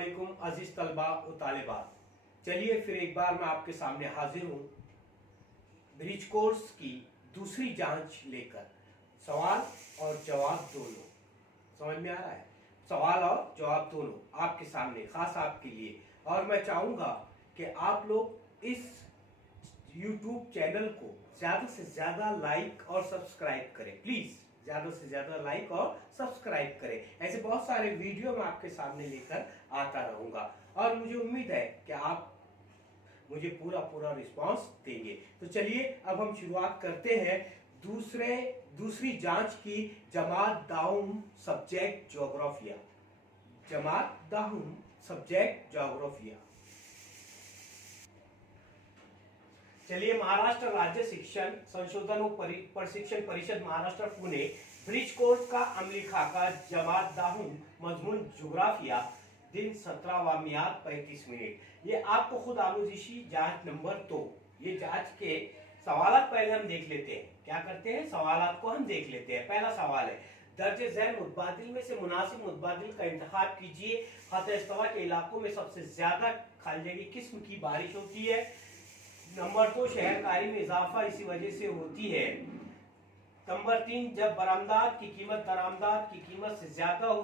अस्सलामुअलैकुम अजीज तलबा और तालिबात। चलिए फिर एक बार मैं आपके सामने हाजिर हूँ ब्रिज कोर्स की दूसरी जांच लेकर। सवाल और जवाब दोनों समझ में आ रहा है, सवाल और जवाब दोनों आपके सामने खास आपके लिए। और मैं चाहूँगा कि आप लोग इस YouTube चैनल को ज़्यादा से ज़्यादा लाइक और सब्सक्राइब करें। प्लीज़ ज़्यादा से ज़्यादा लाइक और सब्सक्राइब करें। ऐसे बहुत सारे वीडियो मैं आपके सामने लेकर आता रहूँगा और मुझे उम्मीद है कि आप मुझे पूरा रिस्पांस देंगे। तो चलिए अब हम शुरुआत करते हैं दूसरी जांच की। जमात दाउम सब्जेक्ट ज्योग्राफिया। जमात दाउम सब्जेक्ट ज्योग्राफिया। चलिए, महाराष्ट्र राज्य शिक्षण संशोधन और प्रशिक्षण परिषद महाराष्ट्र पुणे ब्रिज कोर्स का अमली खाका जमात दाहुम मजमून जुग्राफिया दिन 17वां मियाद 35 मिनट। ये आपको खुद आमोजिशी जांच नंबर 2। ये जांच के सवालात पहले हम देख लेते हैं। क्या करते हैं, सवालात को हम देख लेते हैं। पहला सवाल है, दर्जे झैल मुतबादिल में से मुनासिब मुतबादिल का इंतखाब कीजिए। खत इस्तवा के इलाकों में सबसे ज्यादा खाली जगह किस्म की बारिश होती है। नंबर 2, शहरकारी में इजाफा इसी वजह से होती है। नंबर 3, जब बरामदात की कीमत दरामदात की कीमत से ज्यादा हो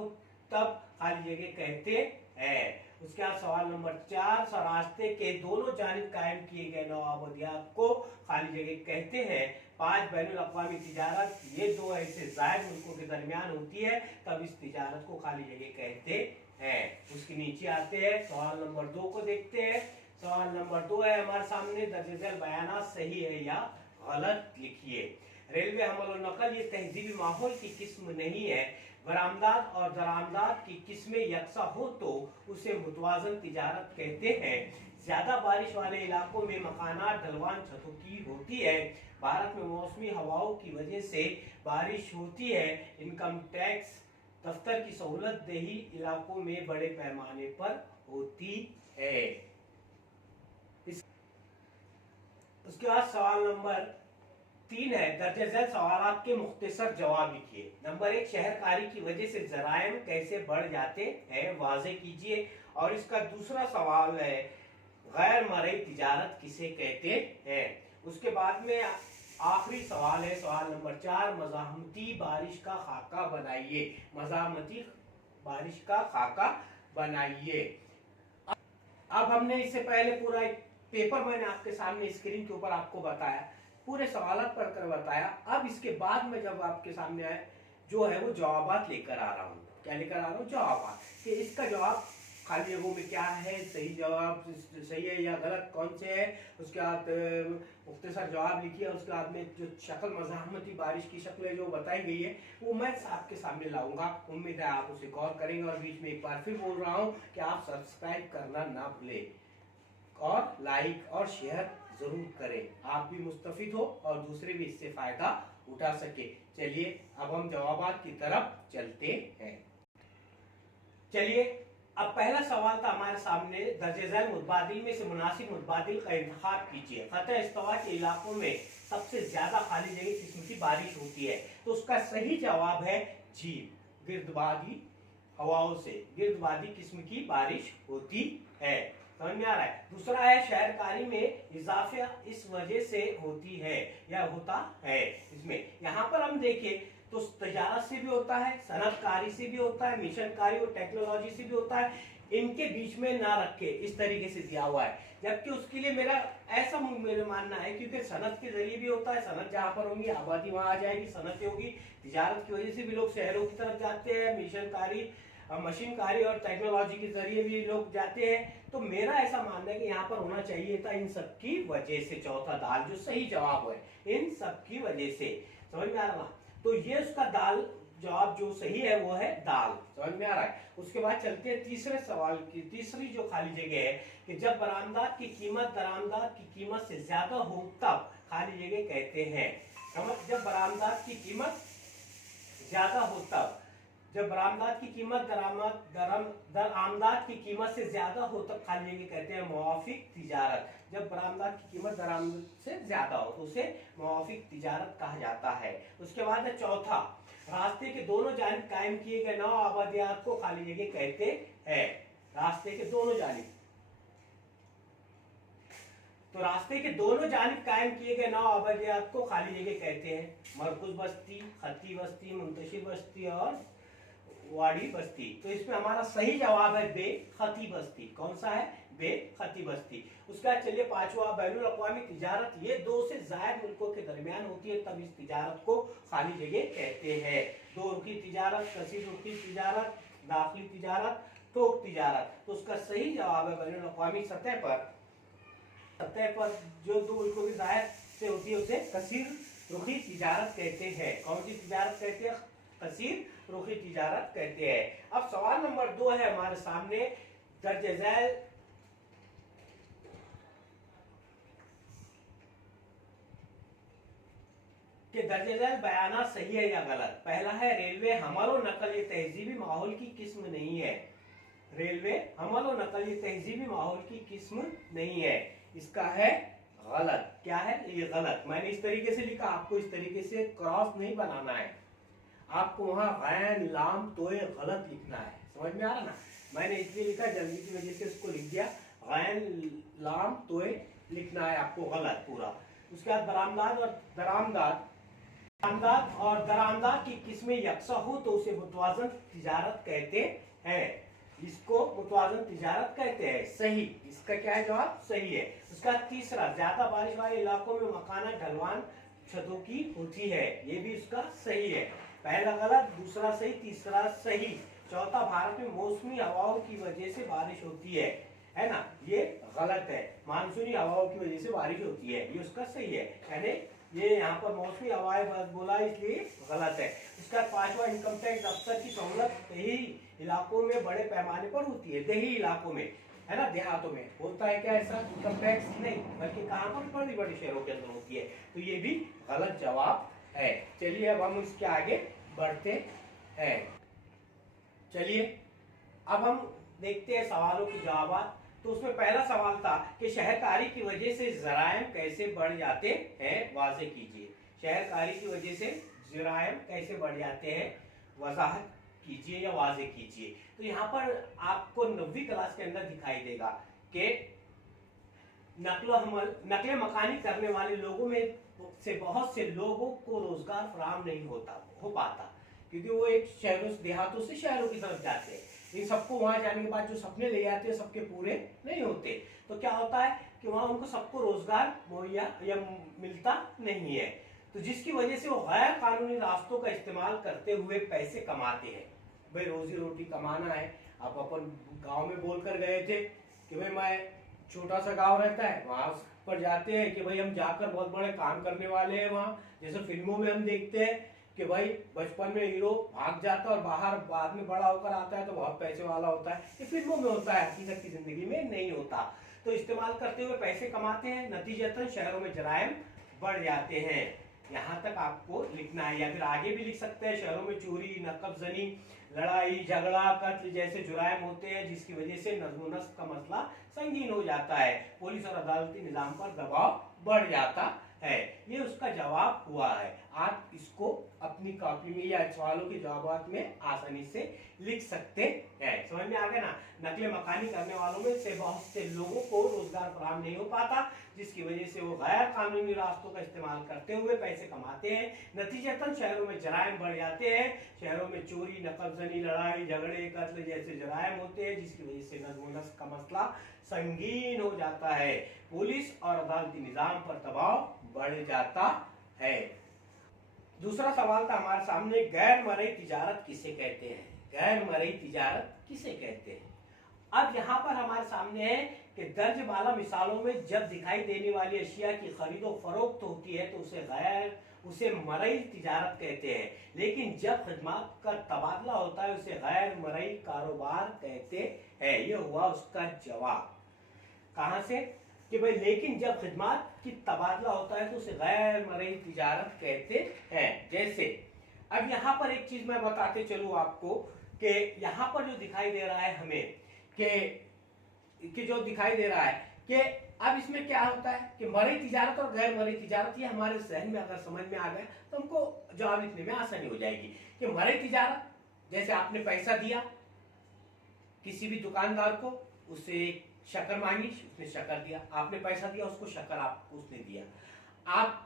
तब खाली जगह कहते हैं। उसके बाद सवाल नंबर 4, रास्ते के दोनों जानिब कायम किए गए नवाबदियात को खाली जगह कहते हैं। 5, बैनुल अक़वामी तिजारत ये दो ऐसे जायद मुल्कों के दरमियान होती है तब इस तिजारत को खाली जगह कहते हैं। उसके नीचे आते हैं, सवाल नंबर 2 को देखते हैं। सवाल नंबर 2 है हमारे सामने, दर्जे झैल बयानात सही है या गलत लिखिए। रेलवे हमल और नकल ये तहजीबी माहौल की किस्म नहीं है। बरामदात और दरामदात की किस्में यकसा हो तो उसे मुतवाजन तिजारत कहते हैं। ज्यादा बारिश वाले इलाकों में मकानात ढलवान छतों की होती है। भारत में मौसमी हवाओं की वजह से बारिश होती है। इनकम टैक्स दफ्तर की सहूलत देही इलाकों में बड़े पैमाने पर होती है। उसके बाद सवाल नंबर 3 है, दर्जे झैल सवालात के मुख्तसर जवाब लिखिए। नंबर 1, शहरकारी की वजह से जराइम कैसे बढ़ जाते हैं वाज़े कीजिए। और इसका दूसरा सवाल है, गैर मरई तिजारत किसे कहते हैं। उसके बाद में आखिरी सवाल है, सवाल नंबर 4, मज़ाहमती बारिश का खाका बनाइए। मज़ाहमती बारिश का खाका बनाइए। अब हमने इससे पहले पूरा एक पेपर मैंने आपके सामने स्क्रीन के ऊपर आपको बताया, पूरे सवालात पढ़कर बताया। अब इसके बाद में जब आपके सामने आए जो है वो जवाबात लेकर आ रहा हूँ। क्या लेकर आ रहा हूँ, जवाबात कि इसका जवाब खाली जगहों में क्या है, सही जवाब सही है या गलत कौन से है। उसके बाद मुख्तसर जवाब लिखिए। उसके बाद में जो शक्ल मज़ाहमती बारिश की शक्ल है जो बताई गई है वो मैं आपके सामने लाऊंगा। उम्मीद है आप उसे गौर करेंगे। और बीच में एक बार फिर बोल रहा हूँ कि आप सब्सक्राइब करना ना भूलें और लाइक और शेयर जरूर करें। आप भी मुस्तफिद हो और दूसरे भी इससे फायदा उठा सके। चलिए अब हम जवाबात की तरफ चलते हैं। चलिए, अब पहला सवाल था हमारे सामने, दर्जे झैल मुतबादिल में से मुनासिब मुतबादिल का इंतखाब कीजिए। खत इस्तवा के इलाकों में सबसे ज्यादा खाली जगह किस्म की बारिश होती है। तो उसका सही जवाब है जी, गिर्दबादी हवाओं से गिर्दबादी किस्म की बारिश होती है। समझ में आ रहा है। दूसरा है, शहरकारी में इजाफा इस वजह से होती है या होता है। इसमें यहाँ पर हम देखें तो तजारत से भी होता है, सनतकारी से भी होता है, मिशनकारी और टेक्नोलॉजी से भी होता है। इनके बीच में ना रखे, इस तरीके से दिया हुआ है। जबकि उसके लिए मेरा मानना है, क्योंकि सनत के जरिए भी होता है। सनत जहाँ पर होगी आबादी वहां आ जाएगी, सनतें होगी। तिजारत की वजह से भी लोग शहरों की तरफ जाते हैं। मिशनकारी मशीनकारी और टेक्नोलॉजी के जरिए भी लोग जाते हैं। तो मेरा ऐसा मानना है कि यहाँ पर होना चाहिए था इन सब की वजह से। चौथा दाल जो सही जवाब है, इन सब की वजह से। समझ में आ रहा है। तो ये उसका दाल जवाब जो सही है वो है दाल। समझ में आ रहा है। उसके बाद चलते हैं तीसरे सवाल की। तीसरी जो खाली जगह है कि जब बरामदात की कीमत दरामदात की कीमत से ज्यादा हो तब खाली जगह कहते हैं। समझ, जब बरामदात की कीमत ज्यादा हो तब, जब बरामदात की कीमत दरामदात की कीमत से ज्यादा हो तब खाली जगह कहते हैं मुवाफिक तिजारत। जब बरामदात की कीमत दरामदात से ज्यादा हो तो उसे मुवाफिक तिजारत कहा जाता है। उसके बाद है चौथा, रास्ते के दोनों जानिब कायम किए गए नौ आबादियात को खाली जगह कहते हैं। रास्ते रास्ते के दोनों जानिब। तो रास्ते के दोनों जानिब कायम किए गए 9 आबादियात को खाली जगह कहते हैं। मरकुज बस्ती, खत्ती बस्ती, मुंतशिर बस्ती और वाड़ी बस्ती। तो इसमें हमारा सही जवाब है बे खती बस्ती। कौन सा है? बे खती बस्ती। उसका चलिए पांचवा, बैनुल अक़वामी तिजारत ये 2 से ज़ायद मुल्कों के दरमियान होती है, तब इस तिजारत को खाली जगह कहते हैं। 2 रुखी तिजारत, कसीर रुखी तिजारत, दाखिली तिजारत, थोक तिजारत। तो उसका सही जवाब है बैनुल अक़वामी सतह पर जो 2 मुल्कों की ज़ायद से होती है उसे कसीर रुखी तिजारत कहते हैं। कौन सी तिजारत कहते हैं? कसीर रुखी तिजारत कहते हैं। अब सवाल नंबर 2 है हमारे सामने, दर्ज झैल कि दर्ज झैल बयाना सही है या गलत। पहला है रेलवे हमल और नकल ये तहजीबी माहौल की किस्म नहीं है। रेलवे हमल और नकल ये तहजीबी माहौल की किस्म नहीं है। इसका है गलत। क्या है? ये गलत। मैंने इस तरीके से लिखा, आपको इस तरीके से क्रॉस नहीं बनाना है, आपको वहां गैन लाम तोए गलत लिखना है। समझ में आ रहा ना? मैंने इसलिए लिखा, जल्दी की वजह से इसको लिख दिया, गैन लाम तोए लिखना है आपको गलत पूरा। उसके बाद बरामदाद और दरामदाद की किस्में यकसा हो तो उसे मुतवाज़न तिजारत कहते हैं। इसको मुतवाज़न तिजारत कहते हैं। सही, इसका क्या है जवाब? सही है। उसका तीसरा, ज्यादा बारिश वाले इलाकों में मकाना ढलवान छतों की होती है, ये भी उसका सही है। पहला गलत, दूसरा सही, तीसरा सही। चौथा, भारत में मौसमी हवाओं की वजह से बारिश होती है ना, ये गलत है। मानसूनी हवाओं की वजह से बारिश होती है, ये उसका सही है। यानी ये यहाँ पर मौसमी हवाएं बोला इसलिए गलत है। उसका पांचवा, इनकम टैक्स दफ्तर की सहूलत देही इलाकों में बड़े पैमाने पर होती है। देही इलाकों में, है ना, देहातों में होता है क्या ऐसा इनकम टैक्स? नहीं, बल्कि कहाँ पर? बड़ी बड़ी शहरों के अंदर होती है। तो ये भी गलत जवाब है। चलिए अब हम इसके आगे बढ़ते हैं। चलिए अब हम देखते हैं सवालों के जवाब। तो उसमें पहला सवाल था कि शहरकारी की वजह से जराइम कैसे बढ़ जाते हैं, वाज़े कीजिए। शहरकारी की वजह से जराइम कैसे बढ़ जाते हैं, वजाहत कीजिए या वाज़े कीजिए। तो यहाँ पर आपको 9वीं क्लास के अंदर दिखाई देगा कि नकले मकानी करने वाले लोगों में से बहुत से लोगों को रोजगार फराहम नहीं हो पाता, क्योंकि वो एक शहरों से, देहातों से शहरों की तरफ जाते हैं। इन सबको वहां जाने के बाद जो सपने ले जाते हैं सबके पूरे नहीं होते। तो क्या होता है कि वहां उनको सबको रोजगार मुहैया या मिलता नहीं है। तो जिसकी वजह से वो गैर कानूनी रास्तों का इस्तेमाल करते हुए पैसे कमाते हैं। भाई रोजी रोटी कमाना है। आप अपन गांव में बोलकर गए थे कि भाई मैं, छोटा सा गांव रहता है, वहां पर जाते हैं कि भाई हम जाकर बहुत बड़े काम करने वाले हैं वहां। जैसे फिल्मों में हम देखते हैं कि भाई बचपन में हीरो भाग जाता है और बाहर बाद में बड़ा होकर आता है तो बहुत पैसे वाला होता है। ये फिल्मों में होता है, हकीकत की जिंदगी में नहीं होता। तो इस्तेमाल करते हुए पैसे कमाते हैं, नतीजतन शहरों में जराइम बढ़ जाते हैं। यहाँ तक आपको लिखना है, या फिर आगे भी लिख सकते हैं। शहरों में चोरी, नकबजनी, लड़ाई झगड़ा, कत्ल जैसे जुराइम होते हैं, जिसकी वजह से नज़्म नस्क का मसला संगीन हो जाता है। पुलिस और अदालती निजाम पर दबाव बढ़ जाता है। ये उसका जवाब हुआ है। आप इसको अपनी कॉपी में या सवालों के जवाब में आसानी से लिख सकते हैं। समझ में आ गया ना? नकले मकानी करने वालों में से बहुत से लोगों को रोजगार फराहम नहीं हो पाता, जिसकी वजह से वो गैर कानूनी रास्तों का इस्तेमाल करते हुए पैसे कमाते हैं। नतीजतन शहरों में जराइम बढ़ जाते हैं। शहरों में चोरी, नकबजनी, लड़ाई झगड़े, कत्ल जैसे जराइम होते हैं, जिसकी वजह से नज़्म नस्क का मसला संगीन हो जाता है। पुलिस और अदालती निजाम पर दबाव बढ़ जाता है। दूसरा सवाल था हमारे सामने, गैर मरई तिजारत किसे कहते हैं? गैर मरई तिजारत किसे कहते हैं? अब यहाँ पर हमारे सामने है कि दर्ज बाला मिसालों में जब दिखाई देने वाली अशिया की खरीदो फरोख्त होती है तो उसे मरई तिजारत कहते हैं। लेकिन जब खिदमत का तबादला होता है उसे गैर मरई कारोबार कहते हैं। ये हुआ उसका जवाब। कहां से? कि भाई लेकिन जब खिदमत की तबादला होता है तो उसे गैर मरई तिजारत कहते हैं। जैसे अब यहाँ पर एक चीज मैं बताते चलूं आपको कि यहाँ पर जो दिखाई दे रहा है हमें कि जो दिखाई दे रहा है कि अब इसमें क्या होता है कि मरई तिजारत और गैर मरई तिजारत, ये हमारे जहन में अगर समझ में आ गया तो हमको जवाब लिखने में आसानी हो जाएगी। कि मरई तिजारत, जैसे आपने पैसा दिया किसी भी दुकानदार को उससे शक्कर मांगी, उसने शक्कर दिया, आपने पैसा दिया उसको, शक्कर आपको उसने दिया। आप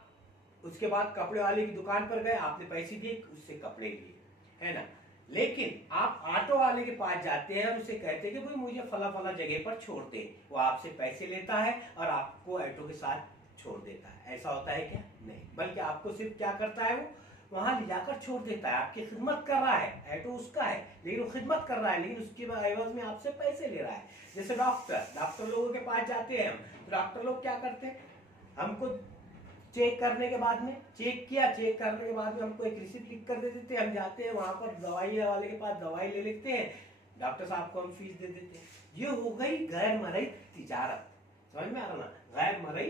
उसके बाद कपड़े वाले की दुकान पर गए, आपने पैसे दिए, उससे कपड़े लिए, है ना। लेकिन आप ऑटो वाले के पास जाते हैं और उसे कहते हैं कि भाई मुझे फला फला जगह पर छोड़ दे, वो आपसे पैसे लेता है और आपको ऑटो के साथ छोड़ देता है। ऐसा होता है क्या? नहीं, बल्कि आपको सिर्फ क्या करता है, वो वहां ले जाकर छोड़ देता है, आपकी खिदमत कर रहा है, ऑटो उसका है लेकिन वो खिदमत कर रहा है, लेकिन उसके एवज में आपसे पैसे ले रहा है। जैसे डॉक्टर लोगों के पास जाते हैं हम, तो डॉक्टर लोग क्या करते हैं, हमको चेक करने के बाद में, चेक करने के बाद में हमको एक रिसिप्ट लिख कर दे देते हैं, हम जाते हैं वहां पर दवाई वाले के पास, दवाई ले लेते हैं, डॉक्टर साहब को हम फीस दे देते हैं। ये हो गई गैर मरई तिजारत। समझ में आ रहा ना, गैर मरई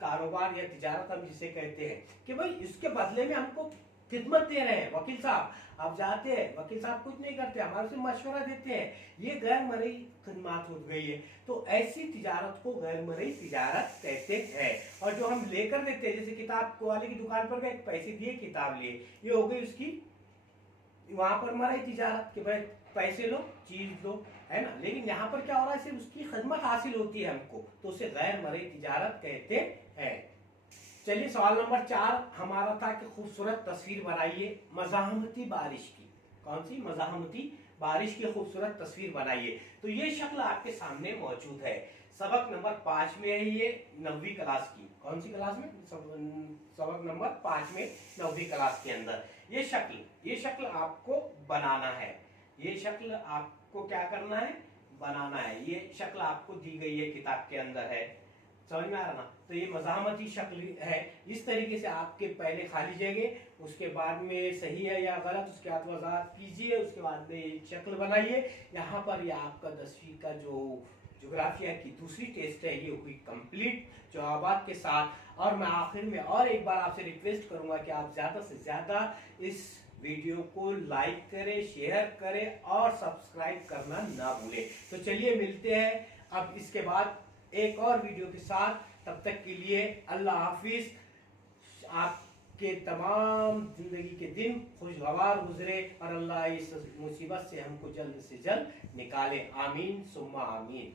कारोबार या तिजारत हम जिसे कहते हैं कि भाई इसके बदले में हमको खिदमत दे रहे हैं। वकील साहब आप जाते हैं, वकील साहब कुछ नहीं करते, हमारे से मशवरा देते हैं, ये गैर मरई खिदमत हो गई है। तो ऐसी तिजारत को गैर मरई तिजारत कहते हैं। और जो हम लेकर देते हैं, जैसे किताब वाले की दुकान पर गए, पैसे दिए, किताब लिए, ये हो गई उसकी वहां पर मरई तिजारत कि भाई पैसे लो, चीज लो, है ना। लेकिन यहाँ पर क्या हो रहा है, सिर्फ उसकी खिदमत हासिल होती है हमको, तो उसे गैर मरई तिजारत कहते हैं। चलिए सवाल नंबर 4 हमारा था कि खूबसूरत तस्वीर बनाइए मज़ाहमती बारिश की। कौन सी? मज़ाहमती बारिश की खूबसूरत तस्वीर बनाइए। तो ये शक्ल आपके सामने मौजूद है, सबक नंबर 5 में है, ये 9वीं क्लास की। कौन सी क्लास में? सबक नंबर 5 में 9वीं क्लास के अंदर ये शक्ल आपको बनाना है। ये शक्ल आपको क्या करना है? बनाना है। ये शक्ल आपको दी गई है, किताब के अंदर है, समझ में आ रहा ना। तो ये मज़ाहमती शक्ल है। इस तरीके से आपके पहले खाली जगह, उसके बाद में सही है या गलत, उसके बाद वजाहत कीजिए, उसके बाद में शक्ल बनाइए। यहाँ पर ये आपका 10वीं का जो ज्योग्राफिया की दूसरी टेस्ट है, ये हुई कंप्लीट जवाबात के साथ। और मैं आखिर में और एक बार आपसे रिक्वेस्ट करूंगा कि आप ज़्यादा से ज़्यादा इस वीडियो को लाइक करें, शेयर करें और सब्सक्राइब करना ना भूलें। तो चलिए मिलते हैं अब इसके बाद एक और वीडियो के साथ। तब तक के लिए अल्लाह हाफिज। आपके तमाम जिंदगी के दिन खुशगवार गुजरे और अल्लाह इस मुसीबत से हमको जल्द से जल्द निकाले। आमीन सुम्मा आमीन।